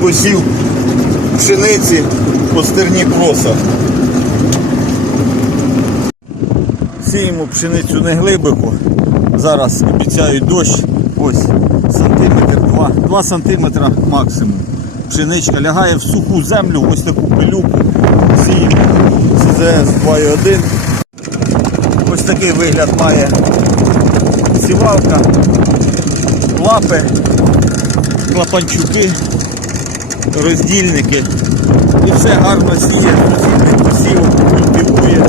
посів пшениці по стерні проса. Сіємо пшеницю не глибоко. Зараз обіцяють дощ. Ось сантиметр, два, два сантиметра максимум. Пшеничка лягає в суху землю, ось таку пилюку. Сіємо СЗС 2.1. Ось такий вигляд має сівалка, лапи, клапанчуки, роздільники. І все гарно сіє, суцільний посів, культивує,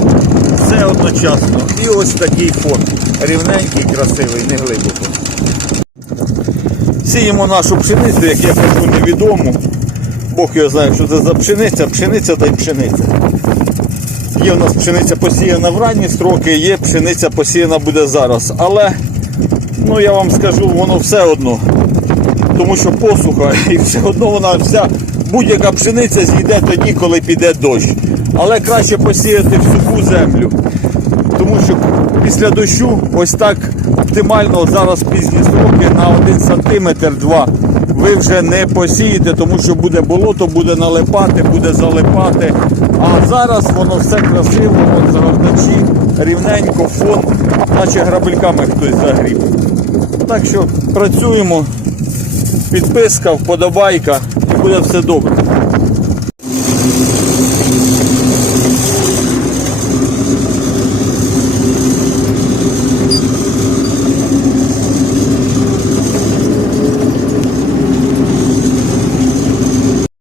все одночасно. І ось такий фон. Рівненький, красивий, не глибоко. Сіємо нашу пшеницю, як я кажу, невідому. Бог його знає, що це за пшениця, пшениця та й пшениця. Є в нас пшениця посіяна в ранні строки, є пшениця посіяна буде зараз. Але ну я вам скажу, воно все одно. Тому що посуха і все одно вона вся будь-яка пшениця зійде тоді, коли піде дощ. Але краще посіяти в суху землю. Тому що після дощу ось так оптимально зараз пізні строки на 1 сантиметр 2 ви вже не посієте, тому що буде болото, буде налипати, буде залипати. А зараз воно все красиво, от зараз рівненько, фон, наче грабельками хтось загріб. Так що працюємо, підписка, вподобайка і буде все добре.